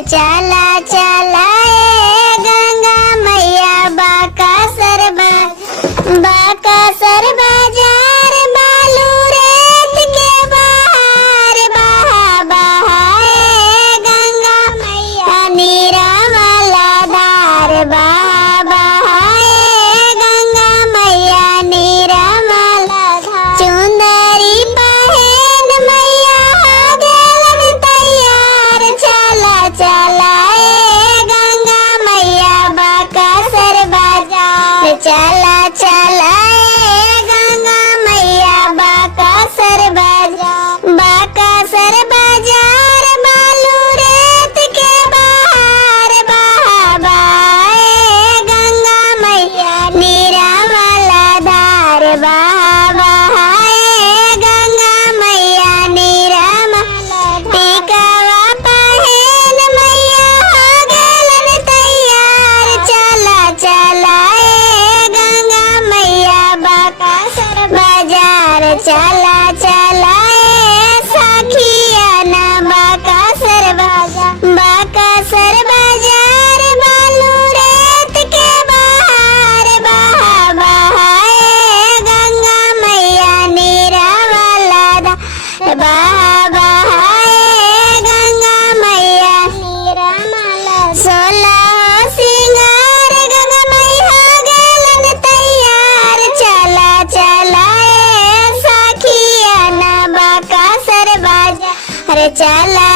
चला चला ए गंगा मैया बाका सर बाजार बालू रेत के बाहर बहा बहा ए गंगा मैया नीरा वाला धार बहा बहा ए गंगा मैया नीरा वाला धार चुंदरी पहन मैया हो गेलन तैयार चला चला ए गंगा मैया बाका सर बाजार चला चला ए गंगा मैया बाका सर बाजार बालू रेत के बाहर बहा बहा ए गंगा मैया नीरा वाला धार बहा बहा ए गंगा मैया नीरा टिकावा पहन मैया हो गेलन तैयार चला चला ए गंगा मैया बाका सर बाजार चला चला ए सखिया ना बाका सर बाजार बालू रेत के बाहर बहा बहा ए गंगा मैया नीरा वाला धार बहा बहा ए गंगा मैया नीरा माला सोलह सिंगार गंगा मैया गेलन तैयार चला चला ए सखिया ना बाका सर बाजार चला